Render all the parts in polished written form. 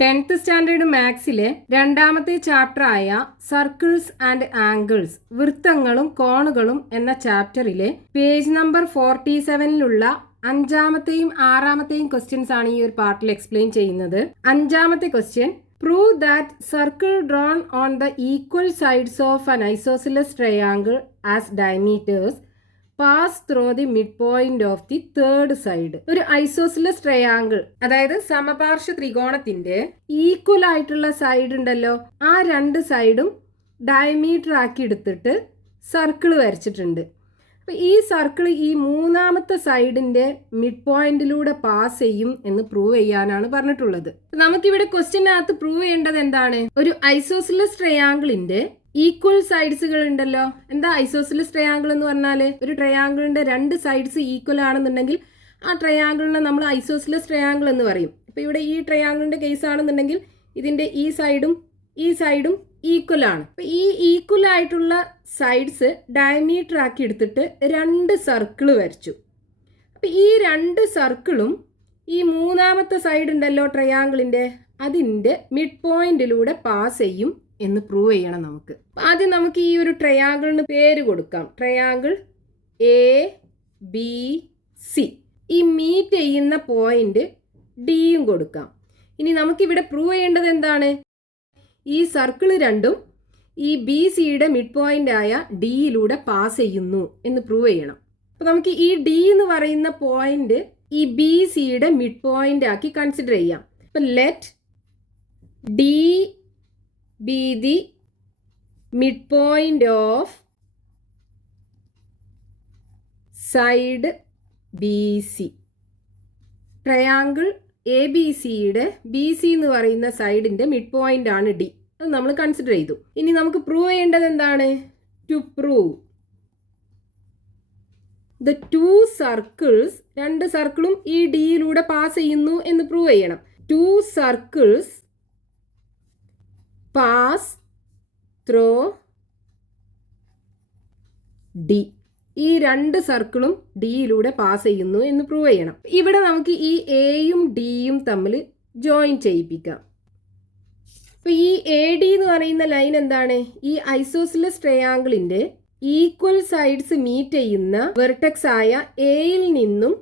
10th standard മാത്സിലെ രണ്ടാമത്തെ ചാപ്റ്ററായ circles and angles വൃത്തങ്ങളും കോണുകളും എന്ന ചാപ്റ്ററിലെ page number 47-ലുള്ള അഞ്ചാമത്തെയും ആറാമത്തെയും questions ആണ് ഈ ഒരു പാർട്ടിൽ എക്സ്പ്ലെയിൻ ചെയ്യുന്നത്. അഞ്ചാമത്തെ question, prove that circle drone on the equal sides of an isosceles triangle as diameters pass through the mid point of the third side. ഒരു isosceles triangle, അതായത് സമപാർശ്വ ത്രികോണത്തിന്റെ ഈക്വൽ ആയിട്ടുള്ള സൈഡ് ഉണ്ടല്ലോ, ആ രണ്ട് സൈഡും ഡയമീറ്റർ ആക്കി എടുത്തിട്ട് സർക്കിൾ വരച്ചിട്ടുണ്ട്. അപ്പൊ ഈ സർക്കിൾ ഈ മൂന്നാമത്തെ സൈഡിന്റെ മിഡ് പോയിന്റിലൂടെ പാസ് ചെയ്യും എന്ന് പ്രൂവ് ചെയ്യാനാണ് പറഞ്ഞിട്ടുള്ളത്. നമുക്കിവിടെ ക്വസ്റ്റ്യനകത്ത് പ്രൂവ് ചെയ്യേണ്ടത് എന്താണ്? ഒരു ഐസോസിലസ് ട്രയാങ്കിളിന്റെ ഈക്വൽ സൈഡ്സുകൾ ഉണ്ടല്ലോ. എന്താ ഐസോസിലസ് ട്രയാങ്കിൾ എന്ന് പറഞ്ഞാല്? ഒരു ട്രയാങ്കിളിന്റെ രണ്ട് സൈഡ്സ് ഈക്വൽ ആണെന്നുണ്ടെങ്കിൽ ആ ട്രയാങ്കിളിനെ നമ്മൾ ഐസോസിലസ് ട്രയാങ്കിൾ എന്ന് പറയും. ഇപ്പൊ ഇവിടെ ഈ ട്രയാങ്കിളിന്റെ കേസ് ആണെന്നുണ്ടെങ്കിൽ ഇതിന്റെ ഈ സൈഡും ഈക്വൽ ആണ്. അപ്പൊ ഈ ഈക്വൽ ആയിട്ടുള്ള സൈഡ്സ് ഡയമീറ്റർ ആക്കി എടുത്തിട്ട് രണ്ട് സർക്കിൾ വരച്ചു. അപ്പൊ ഈ രണ്ട് സർക്കിളും ഈ മൂന്നാമത്തെ സൈഡ് ഉണ്ടല്ലോ ട്രയാങ്കിളിന്റെ, അതിന്റെ മിഡ് പോയിന്റിലൂടെ പാസ് ചെയ്യും എന്ന് പ്രൂവ് ചെയ്യണം നമുക്ക്. ആദ്യം നമുക്ക് ഈ ഒരു ട്രയാങ്കിളിന് പേര് കൊടുക്കാം. Triangle ABC. ഈ മീറ്റ് ചെയ്യുന്ന പോയിന്റ് ഡിയും കൊടുക്കാം. ഇനി നമുക്കിവിടെ പ്രൂവ് ചെയ്യേണ്ടത് എന്താണ്? ഈ സർക്കിൾ രണ്ടും ഈ BCയുടെ മിഡ് പോയിന്റ് ആയ ഡിയിലൂടെ പാസ് ചെയ്യുന്നു എന്ന് പ്രൂവ് ചെയ്യണം. അപ്പൊ നമുക്ക് ഈ ഡി എന്ന് പറയുന്ന പോയിന്റ് ഈ BCയുടെ മിഡ് പോയിന്റ് ആക്കി കൺസിഡർ ചെയ്യാം. അപ്പൊ let D be the midpoint of side BC. Triangle ABCയുടെ BC എന്ന് പറയുന്ന സൈഡിന്റെ മിഡ് പോയിന്റ് ആണ് ഡി. അത് നമ്മൾ കൺസിഡർ ചെയ്തു. ഇനി നമുക്ക് പ്രൂവ് ചെയ്യേണ്ടത് എന്താണ്? To prove the two circles, രണ്ട് സർക്കിളും ഈ ഡിയിലൂടെ പാസ് ചെയ്യുന്നു എന്ന് പ്രൂവ് ചെയ്യണം. Two circles pass through D. ഈ രണ്ട് സർക്കിളും ഡിയിലൂടെ പാസ് ചെയ്യുന്നു എന്ന് പ്രൂവ് ചെയ്യണം. ഇവിടെ നമുക്ക് ഈ എയും ഡിയും തമ്മിൽ ജോയിൻ ചെയ്യിപ്പിക്കാം. അപ്പൊ ഈ AD എന്ന് പറയുന്ന ലൈൻ എന്താണ്? ഈ ഐസോസിലസ് ട്രയാങ്കിളിന്റെ ഈക്വൽ സൈഡ്സ് മീറ്റ് ചെയ്യുന്ന വെർട്ടെക്സ് ആയ എയിൽ നിന്നും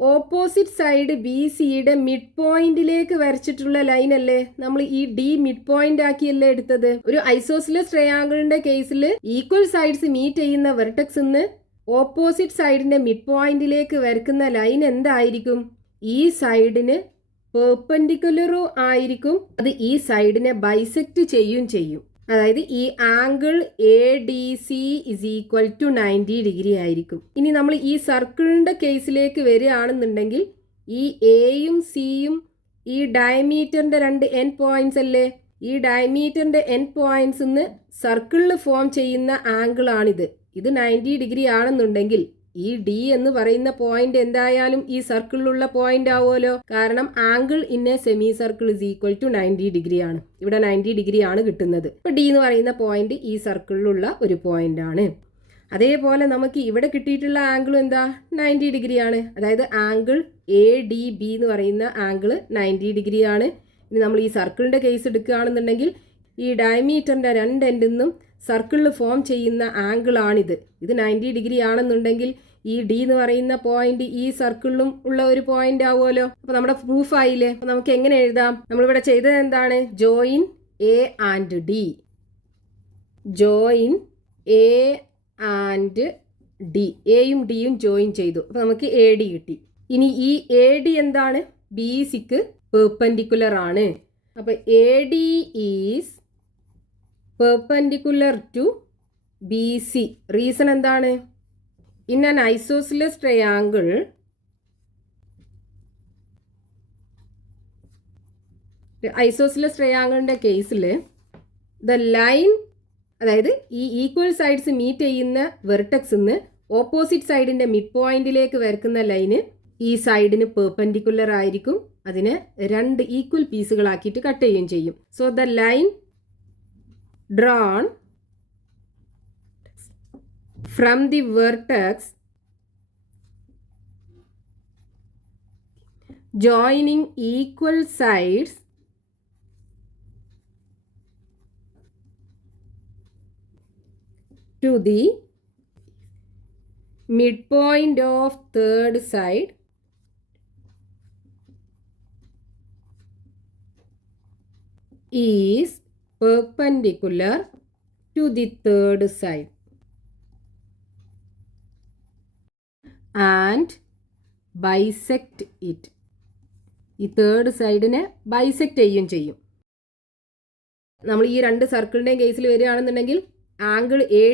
ഓപ്പോസിറ്റ് സൈഡ് BCയുടെ മിഡ് പോയിന്റിലേക്ക് വരച്ചിട്ടുള്ള ലൈൻ അല്ലേ നമ്മൾ ഈ ഡി മിഡ് പോയിന്റ് ആക്കിയല്ലേ എടുത്തത്. ഒരു ഐസോസിലസ് ട്രയാങ്കിളിന്റെ കേസിൽ ഈക്വൽ സൈഡ്സ് മീറ്റ് ചെയ്യുന്ന വെർട്ടെക്സ് നിന്ന് ഓപ്പോസിറ്റ് സൈഡിന്റെ മിഡ് പോയിന്റിലേക്ക് വരക്കുന്ന ലൈൻ എന്തായിരിക്കും? ഈ സൈഡിന് പെർപെൻഡിക്കുലറും ആയിരിക്കും, അത് ഈ സൈഡിനെ ബൈസെക്ട് ചെയ്യും. അതായത് ഈ angle ADC is equal to 90 degree ആയിരിക്കും. ഇനി നമ്മൾ ഈ സർക്കിളിന്റെ കേസിലേക്ക് വരികയാണെന്നുണ്ടെങ്കിൽ ഈ എയും സിയും ഈ ഡയമീറ്ററിന്റെ രണ്ട് എൻ പോയിന്റ്സ് അല്ലേ, ഈ ഡയമീറ്ററിന്റെ എൻ പോയിന്റ്സ് നിന്ന് സർക്കിളിൽ ഫോം ചെയ്യുന്ന ആംഗിൾ ആണിത്. ഇത് 90 ഡിഗ്രി ആണെന്നുണ്ടെങ്കിൽ ഈ ഡി എന്ന് പറയുന്ന പോയിന്റ് എന്തായാലും ഈ സർക്കിളിലുള്ള പോയിന്റ് ആവുമല്ലോ. കാരണം angle in a semi circle is equal to 90 degree ആണ്. ഇവിടെ 90 ഡിഗ്രി ആണ് കിട്ടുന്നത്. ഇപ്പൊ ഡി എന്ന് പറയുന്ന പോയിന്റ് ഈ സർക്കിളിലുള്ള ഒരു പോയിന്റ് ആണ്. അതേപോലെ നമുക്ക് ഇവിടെ കിട്ടിയിട്ടുള്ള ആംഗിൾ എന്താ? 90 ഡിഗ്രി ആണ്. അതായത് ആംഗിൾ ADB എന്ന് പറയുന്ന ആംഗിൾ 90 ഡിഗ്രി ആണ്. ഇനി നമ്മൾ ഈ സർക്കിളിന്റെ കേസ് എടുക്കുകയാണെന്നുണ്ടെങ്കിൽ ഈ ഡയമീറ്ററിന്റെ രണ്ട് എൻഡിൽ നിന്നും സർക്കിളിൽ ഫോം ചെയ്യുന്ന ആംഗിൾ ആണിത്. ഇത് 90 ഡിഗ്രി ആണെന്നുണ്ടെങ്കിൽ ഈ ഡി എന്ന് പറയുന്ന പോയിന്റ് ഈ സർക്കിളിലും ഉള്ള ഒരു പോയിന്റ് ആവുമല്ലോ. അപ്പൊ നമ്മുടെ പ്രൂഫ് ആയില്ലേ. അപ്പൊ നമുക്ക് എങ്ങനെ എഴുതാം? നമ്മളിവിടെ ചെയ്തത് എന്താണ്? Join A and D. Join A and D. എയും ഡിയും ജോയിൻ ചെയ്തു. അപ്പൊ നമുക്ക് AD കിട്ടി. ഇനി ഈ AD എന്താണ്? BCക്ക് പെർപെൻഡിക്കുലർ ആണ്. അപ്പൊ AD is perpendicular to BC. Reason എന്താണ്? ഇൻ ആൻ ഐസോസിലസ് ട്രയാങ്കിൾ ട്രയാങ്കിളിന്റെ കേസിൽ ദ ലൈൻ, അതായത് ഈ ഈക്വൽ സൈഡ്സ് മീറ്റ് ചെയ്യുന്ന വെർട്ടെക്സ് നിന്ന് ഓപ്പോസിറ്റ് സൈഡിന്റെ മിഡ് പോയിന്റിലേക്ക് വരക്കുന്ന ലൈന് ഈ സൈഡിന് പെർപെൻഡിക്കുലർ ആയിരിക്കും. അതിനെ രണ്ട് ഈക്വൽ പീസുകളാക്കിയിട്ട് കട്ട് ചെയ്യുകയും ചെയ്യും. So the line drawn from the vertex joining equal sides to the midpoint of third side is perpendicular to the third side and bisect it. ഈ third സൈഡിനെ ബൈസെക്റ്റ് ചെയ്യും. നമ്മൾ ഈ രണ്ട് സർക്കിളിൻ്റെയും കേസിൽ വരികയാണെന്നുണ്ടെങ്കിൽ angle A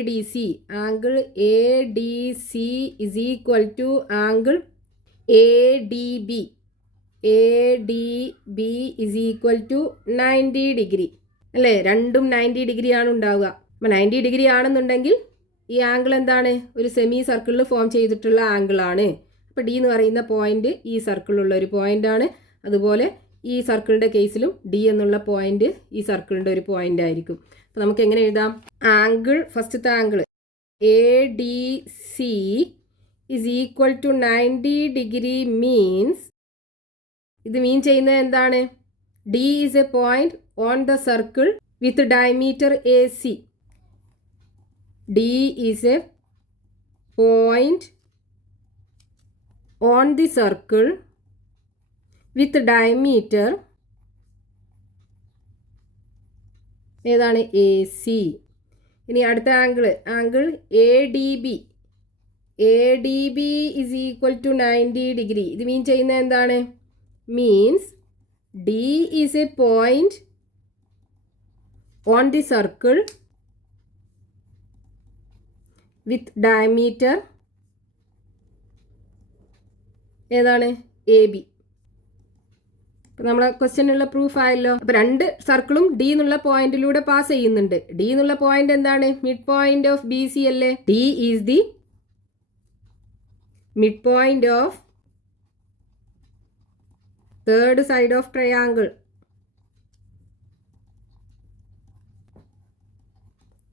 D C is equal to angle A D B is equal to 90 degree അല്ലേ? രണ്ടും 90 ഡിഗ്രി ആണ് ഉണ്ടാവുക. അപ്പം 90 ഡിഗ്രി ആണെന്നുണ്ടെങ്കിൽ ഈ ആംഗിൾ എന്താണ്? ഒരു സെമി സർക്കിളിൽ ഫോം ചെയ്തിട്ടുള്ള ആംഗിളാണ്. അപ്പോൾ ഡി എന്ന് പറയുന്ന പോയിന്റ് ഈ സർക്കിളിലുള്ള ഒരു പോയിന്റാണ്. അതുപോലെ ഈ സർക്കിളിൻ്റെ കേസിലും ഡി എന്നുള്ള പോയിന്റ് ഈ സർക്കിളിൻ്റെ ഒരു പോയിന്റ് ആയിരിക്കും. അപ്പോൾ നമുക്ക് എങ്ങനെ എഴുതാം? ആംഗിൾ, ഫസ്റ്റത്തെ angle A D C is equal to 90 degree means, ഇത് മീൻ ചെയ്യുന്നത് എന്താണ്? D is a point on the circle with diameter A C. D is a point on the circle with diameter ഏതാണ്? A C. ഇനി അടുത്ത angle A D B is equal to 90 degree. ഇത് mean ചെയ്യുന്നത് എന്താണ്? Means D is a point on the circle with diameter ഏതാണ്? A B. അപ്പം നമ്മളെ ക്വസ്റ്റ്യനുള്ള proof ആയല്ലോ. അപ്പം രണ്ട് സർക്കിളും ഡി എന്നുള്ള പോയിന്റിലൂടെ പാസ് ചെയ്യുന്നുണ്ട്. ഡി എന്നുള്ള പോയിന്റ് എന്താണ്? Mid point of B C അല്ലേ? D is the mid point of third side of triangle.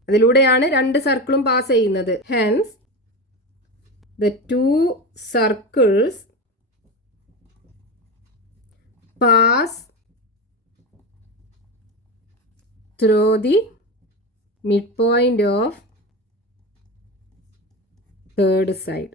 അതിലൂടെയാണ് രണ്ട് സർക്കിളും പാസ് ചെയ്യുന്നത്. Hence the two circles pass through the midpoint of third side.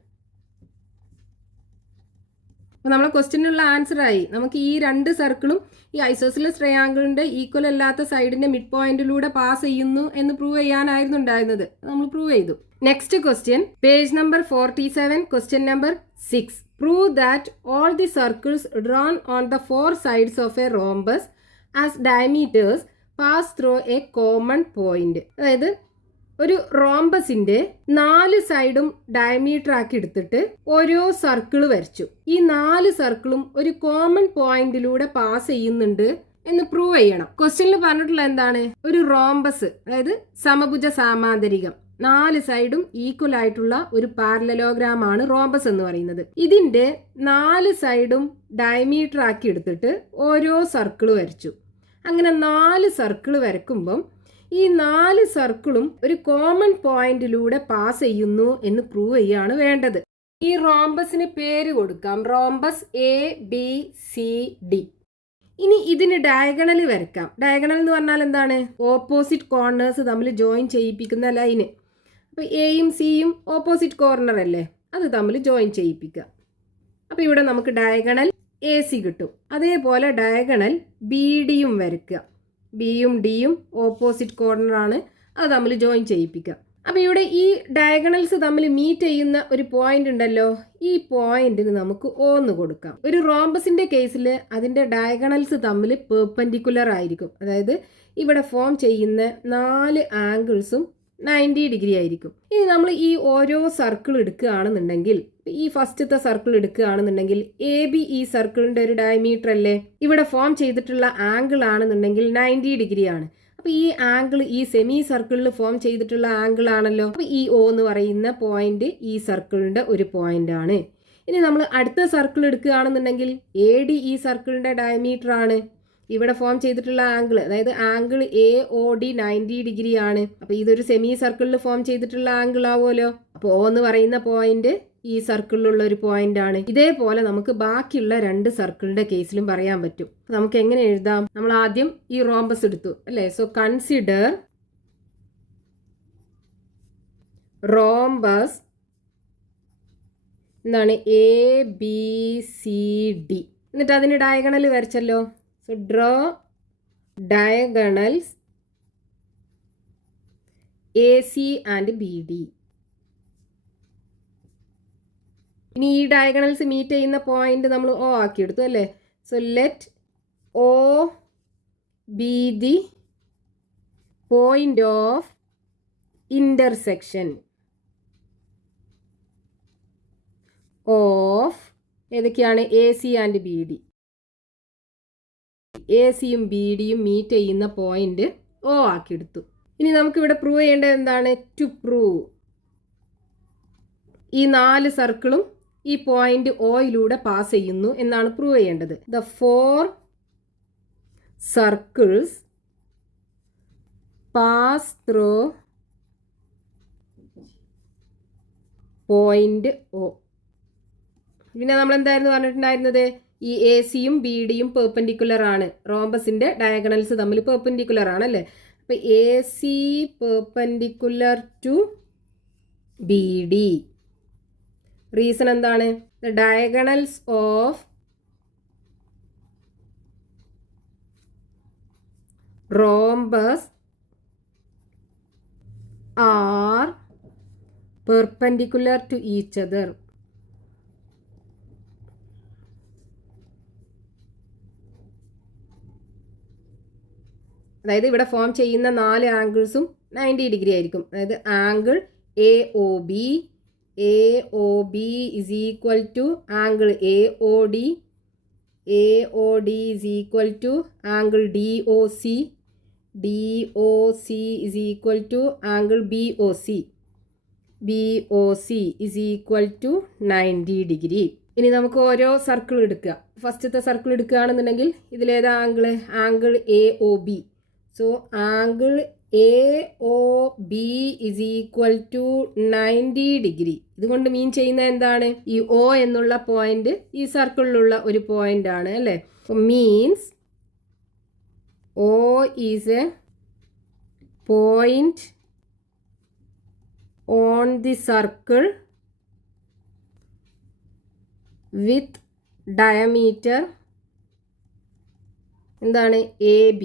അപ്പോൾ നമ്മളെ ക്വസ്റ്റ്യനുള്ള ആൻസറായി. നമുക്ക് ഈ രണ്ട് സർക്കിളും ഈ ഐസോസിലസ് ട്രയാങ്കിളിൻ്റെ ഈക്വൽ അല്ലാത്ത സൈഡിൻ്റെ മിഡ് പോയിന്റിലൂടെ പാസ് ചെയ്യുന്നു എന്ന് പ്രൂവ് ചെയ്യാനായിരുന്നു ഉണ്ടായിരുന്നത്. നമ്മൾ പ്രൂവ് ചെയ്തു. Next question, page number 47, question number 6. Prove that all the circles drawn on the four sides of a rhombus as diameters pass through a common point. അതായത് ഒരു റോംബസിന്റെ 4 സൈഡും ഡയമീറ്റർ ആക്കി എടുത്തിട്ട് ഓരോ സർക്കിൾ വരച്ചു. ഈ 4 സർക്കിളും ഒരു കോമൺ പോയിന്റിലൂടെ പാസ് ചെയ്യുന്നുണ്ട് എന്ന് പ്രൂവ് ചെയ്യണം. ക്വസ്റ്റ്യനിൽ പറഞ്ഞിട്ടുള്ള എന്താണ്? ഒരു റോംബസ്, അതായത് സമഭുജ സാമാന്തരികം, 4 സൈഡും ഈക്വൽ ആയിട്ടുള്ള ഒരു പാരലലോഗ്രാം ആണ് റോംബസ് എന്ന് പറയുന്നത്. ഇതിന്റെ 4 സൈഡും ഡയമീറ്റർ ആക്കി എടുത്തിട്ട് ഓരോ സർക്കിൾ വരച്ചു. അങ്ങനെ 4 സർക്കിൾ വരക്കുമ്പം ഈ 4 സർക്കിളും ഒരു കോമൺ പോയിന്റിലൂടെ പാസ് ചെയ്യുന്നു എന്ന് പ്രൂവ് ചെയ്യാണ് വേണ്ടത്. ഈ റോംബസിന് പേര് കൊടുക്കാം. Rhombus A B C D. ഇനി ഇതിന് ഡയഗണൽ വരക്കാം. ഡയഗണൽ എന്ന് പറഞ്ഞാൽ എന്താണ്? ഓപ്പോസിറ്റ് കോർണേഴ്സ് തമ്മിൽ ജോയിൻ ചെയ്യിപ്പിക്കുന്ന ലൈന്. അപ്പോൾ എയും സിയും ഓപ്പോസിറ്റ് കോർണർ അല്ലേ, അത് തമ്മിൽ ജോയിൻ ചെയ്യിപ്പിക്കുക. അപ്പോൾ ഇവിടെ നമുക്ക് ഡയഗണൽ എ സി കിട്ടും. അതേപോലെ ഡയഗണൽ ബി ഡിയും വരയ്ക്കുക. ബിയും ഡിയും ഓപ്പോസിറ്റ് കോർണറാണ്, അത് തമ്മിൽ ജോയിൻ ചെയ്യിപ്പിക്കുക. അപ്പോൾ ഇവിടെ ഈ ഡയഗണൽസ് തമ്മിൽ മീറ്റ് ചെയ്യുന്ന ഒരു പോയിന്റ് ഉണ്ടല്ലോ, ഈ പോയിന്റിന് നമുക്ക് O എന്ന് കൊടുക്കാം. ഒരു റോംബസിന്റെ കേസിൽ അതിൻ്റെ ഡയഗണൽസ് തമ്മിൽ പെർപെൻഡിക്കുലർ ആയിരിക്കും. അതായത് ഇവിടെ ഫോം ചെയ്യുന്ന 4 ആംഗിൾസും 90 ഡിഗ്രി ആയിരിക്കും. ഇനി നമ്മൾ ഈ ഓരോ സർക്കിൾ എടുക്കുകയാണെന്നുണ്ടെങ്കിൽ, ഈ ഫസ്റ്റത്തെ സർക്കിൾ എടുക്കുകയാണെന്നുണ്ടെങ്കിൽ എ ബി ഈ സർക്കിളിൻ്റെ ഒരു ഡയമീറ്റർ അല്ലേ, ഇവിടെ ഫോം ചെയ്തിട്ടുള്ള ആംഗിൾ ആണെന്നുണ്ടെങ്കിൽ 90 ഡിഗ്രി ആണ്. അപ്പോൾ ഈ ആംഗിൾ ഈ സെമി സർക്കിളിൽ ഫോം ചെയ്തിട്ടുള്ള ആംഗിൾ ആണല്ലോ. അപ്പോൾ ഈ O എന്ന് പറയുന്ന പോയിന്റ് ഈ സർക്കിളിൻ്റെ ഒരു പോയിന്റ് ആണ്. ഇനി നമ്മൾ അടുത്ത സർക്കിൾ എടുക്കുകയാണെന്നുണ്ടെങ്കിൽ എ ഡി ഈ സർക്കിളിൻ്റെ ഡയമീറ്റർ ആണ്. ഇവിടെ ഫോം ചെയ്തിട്ടുള്ള ആംഗിൾ, അതായത് angle A O D 90 degree ആണ്. അപ്പോൾ ഇതൊരു സെമി സർക്കിളിൽ ഫോം ചെയ്തിട്ടുള്ള ആംഗിൾ ആവുമല്ലോ. അപ്പോൾ O എന്ന് പറയുന്ന പോയിന്റ് ഈ സർക്കിളിലുള്ള ഒരു പോയിന്റ് ആണ്. ഇതേപോലെ നമുക്ക് ബാക്കിയുള്ള 2 സർക്കിളിന്റെ കേസിലും പറയാൻ പറ്റും. നമുക്ക് എങ്ങനെ എഴുതാം? നമ്മൾ ആദ്യം ഈ റോംബസ് എടുത്തു അല്ലേ. സോ കൺസിഡർ റോംബസ് എന്താണ് ABCD. എന്നിട്ട് അതിന് ഡയഗണൽ വരച്ചല്ലോ. So draw diagonals AC and BD. ഇനി ഈ ഡയഗണൽസ് മീറ്റ് ചെയ്യുന്ന പോയിന്റ് നമ്മൾ O ആക്കിയെടുത്തു അല്ലേ. So let O be the point of intersection of ഏതൊക്കെയാണ് AC ആൻഡ് BD. ACയും BDയും മീറ്റ് ചെയ്യുന്ന പോയിന്റ് O ആക്കിയെടുത്തു. ഇനി നമുക്കിവിടെ പ്രൂവ് ചെയ്യേണ്ടത് എന്താണ്? ടു പ്രൂവ് ഈ 4 സർക്കിളും ഈ പോയിന്റ് Oയിലൂടെ പാസ് ചെയ്യുന്നു എന്നാണ് പ്രൂവ് ചെയ്യേണ്ടത്. The 4 circles pass through point O. പിന്നെ നമ്മൾ എന്തായിരുന്നു പറഞ്ഞിട്ടുണ്ടായിരുന്നത്? ഈ ACയും BDയും പെർപെൻഡിക്കുലർ ആണ്. റോംബസിന്റെ ഡയഗണൽസ് തമ്മിൽ പെർപെൻഡിക്കുലർ ആണല്ലേ. അപ്പോൾ AC perpendicular to BD. Reason എന്താണ്? The diagonals of rhombus are perpendicular to each other. അതായത് ഇവിടെ ഫോം ചെയ്യുന്ന 4 ആംഗിൾസും 90 ഡിഗ്രി ആയിരിക്കും. അതായത് angle AOB is equal to angle AOD is equal to angle DOC is equal to angle BOC is equal to 90 degree. ഇനി നമുക്ക് ഓരോ circle എടുക്കുക. ഫസ്റ്റത്തെ സർക്കിൾ എടുക്കുകയാണെന്നുണ്ടെങ്കിൽ ഇതിലേതാ angle? Angle AOB. So angle AOB is equal to 90 degree. ഇതുകൊണ്ട് mean ചെയ്യുന്ന എന്താണ്? ഈ O എന്നുള്ള പോയിന്റ് ഈ സർക്കിളിലുള്ള ഒരു പോയിന്റ് ആണ് അല്ലേ. Means O is a point on the circle with diameter എന്താണ്? AB.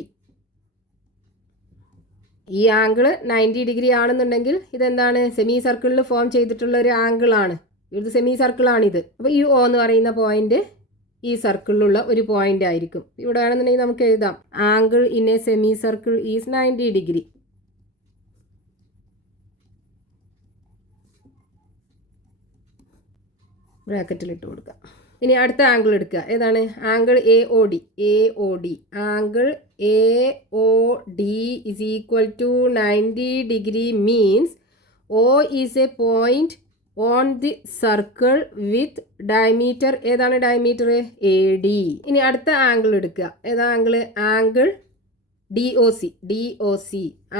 ഈ ആംഗിൾ 90 ഡിഗ്രി ആണെന്നുണ്ടെങ്കിൽ ഇതെന്താണ്? സെമി സർക്കിളിൽ ഫോം ചെയ്തിട്ടുള്ള ഒരു ആംഗിൾ ആണ്. ഇത് സെമി സർക്കിളാണിത്. അപ്പോൾ ഈ O എന്ന് പറയുന്ന പോയിന്റ് ഈ സർക്കിളിലുള്ള ഒരു പോയിന്റ് ആയിരിക്കും. ഇവിടെ വേണമെന്നുണ്ടെങ്കിൽ നമുക്ക് എഴുതാം angle in a semi circle is 90 degree. ബ്രാക്കറ്റിൽ ഇട്ട് കൊടുക്കാം. ഇനി അടുത്ത ആംഗിൾ എടുക്കുക. ഏതാണ്? Angle AOD. Angle AOD is equal to 90 degree means O is a point on the circle with diameter. ഏതാണ് diameter? AD. ഇനി അടുത്ത ആംഗിൾ എടുക്കുക. ഏതാ angle? Angle DOC.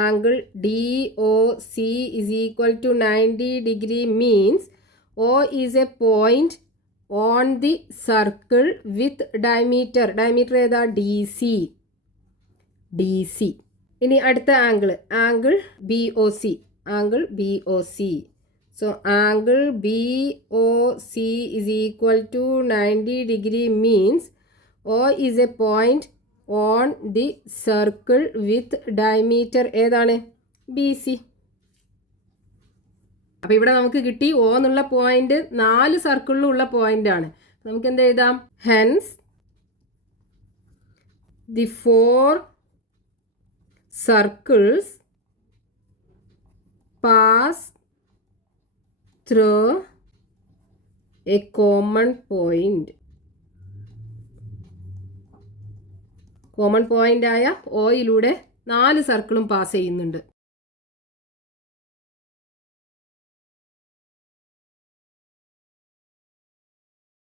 Angle DOC is equal to 90 degree means O is a point on the circle with diameter. Diameter ഏതാ? DC. ഇനി അടുത്ത angle BOC. So angle BOC is equal to 90 degree means O is a point on the circle with diameter ഏതാണ്? BC. അപ്പോൾ ഇവിടെ നമുക്ക് കിട്ടി O എന്നുള്ള point 4 സർക്കിളിലുള്ള point ആണ്. നമുക്ക് എന്ത് എഴുതാം? Hence the 4 circles pass through A common point. Common point ആയ Oയിലൂടെ 4 സർക്കിളും പാസ് ചെയ്യുന്നുണ്ട്.